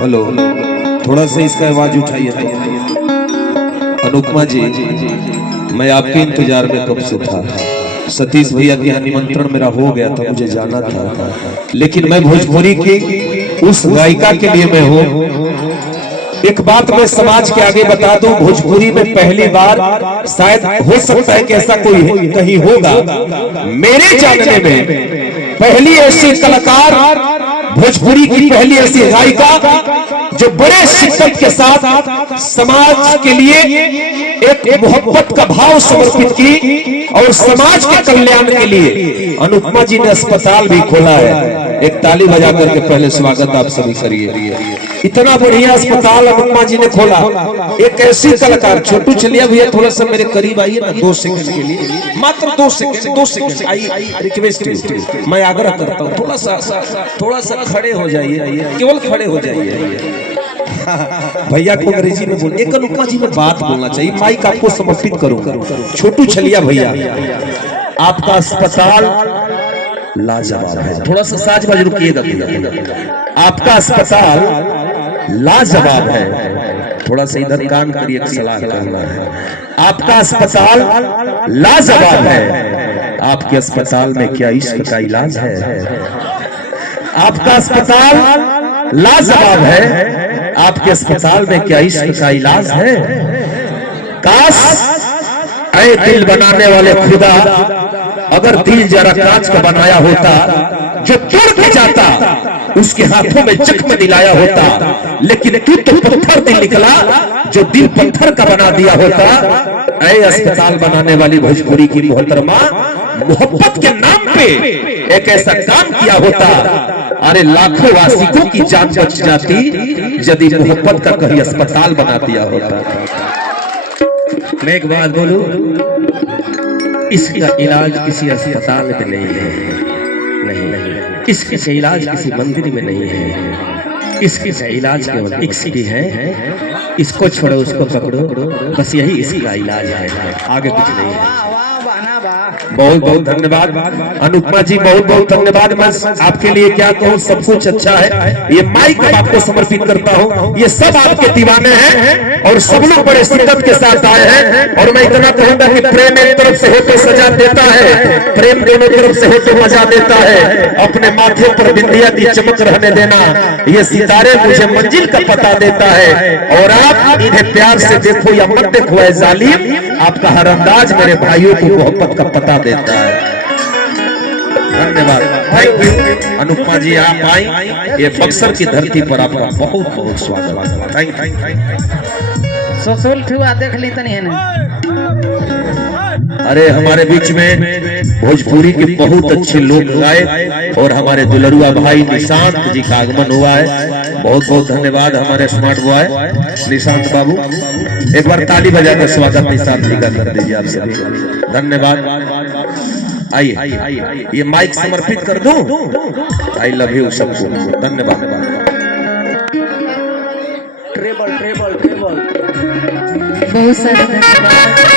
Hello, थोड़ा सा इसका आवाज उठाइए। अनुपमा जी, मैं आपके इंतजार में कब से था। सतीश भैया के यहाँ निमंत्रण मेरा हो गया था, मुझे जाना था, लेकिन मैं भोजपुरी की उस गायिका के लिए मैं हूँ। एक बात मैं समाज के आगे बता दूं, भोजपुरी में पहली बार शायद हो सकता है कि ऐसा कोई कहीं होगा, मेरे जानने में पहली ऐसी कलाकार, भोजपुरी की पहली ऐसी गायिका जो बड़े शिद्दत के साथ समाज के लिए एक मोहब्बत का भाव समर्पित की और समाज के कल्याण के लिए अनुपमा जी ने अस्पताल भी खोला है। एक ताली बजा करके पहले स्वागत आप सभी करिए। इतना बढ़िया अस्पताल अनुपमा जी ने खोला। एक ऐसी कलाकार, छोटू चलिया भैया थोड़ा सा मेरे करीब आइए ना, 2 सेकंड के लिए, मात्र 2 सेकंड आइए, रिक्वेस्ट मैं आग्रह करता हूँ, थोड़ा सा खड़े हो जाइए, केवल खड़े हो जाइए। भैया को अंग्रेजी में बोल, एक अनुपमा जी में बात बोलना चाहिए, माइक आपको समर्पित करूं। छोटू छलिया भैया, आपका अस्पताल लाजवाब है, थोड़ा सा साज बाज रुकिएगा, आपका अस्पताल लाजवाब है, थोड़ा सा इधर कान करिए, सलाह करना है। आपका अस्पताल लाजवाब है, आपके अस्पताल में क्या इश्क का इलाज है। आपका अस्पताल लाजवाब है, आपके अस्पताल में क्या इश्क का इलाज है। काश ऐ दिल बनाने वाले खुदा, अगर दिल जरा कांच का बनाया होता, जो तोड़ के जाता उसके हाथों में जख्म दिलाया होता, लेकिन तू तो पत्थर दिल निकला जो दिल पत्थर का बना दिया होता। ऐ अस्पताल बनाने वाली भोजपुरी की मोहतरमा, मोहब्बत के नाम पे एक ऐसा काम किया होता, अरे लाखों वासिकों की जान बच जाती यदि मोहब्बत का कहीं अस्पताल बना दिया होता। मैं एक बात बोलूं, इसका इलाज किसी अस्पताल में नहीं है, नहीं, इसका इलाज किसी मंदिर में नहीं है, इसका इलाज केवल इश्क की है। इसको छोड़ो उसको पकड़ो, बस यही इसका इलाज है, आगे कुछ नहीं है। बहुत बहुत धन्यवाद अनुपमा जी, बहुत बहुत धन्यवाद। मैं आपके लिए क्या कहूँ, सब कुछ अच्छा है। ये माइक आपको समर्पित करता हूँ, ये सब आपके दीवाने हैं और सब लोग बड़े शिद्दत के साथ आए हैं। और मैं इतना कहूंगा कि प्रेम एक तरफ से हो तो सजा देता है, प्रेम दोनों तरफ से हो तो मजा देता है। अपने माथे पर बिंदिया की चमक रहने देना, ये सितारे मुझे मंजिल का पता देता है। और आप इन्हें प्यार से देखो या मत देखो ऐ जालिम, आपका हर अंदाज मेरे भाइयों को मोहब्बत का पता देता है। धन्यवाद, थैंक यू अनुपमा जी, आप आई, ये बक्सर की धरती पर आपका बहुत बहुत स्वागत। Thank you. सोशल ठुआ देख ली तनी है ना। अरे हमारे बीच में भोजपुरी के बहुत अच्छे लोग गाए और हमारे दुलरुआ भाई निशांत जी का आगमन हुआ है। बहुत बहुत धन्यवाद हमारे स्मार्ट बॉय निशांत बाबू, एक बार ताली बजाकर स्वागत निशांत जी का कर दीजिए आप सभी। धन्यवाद। आइए ये माइक समर्पित कर दूं। आई लव यू सबको, धन्यवाद। ट्रेबल ट्रेबल ट्रेबल बहुत सारा धन्यवाद।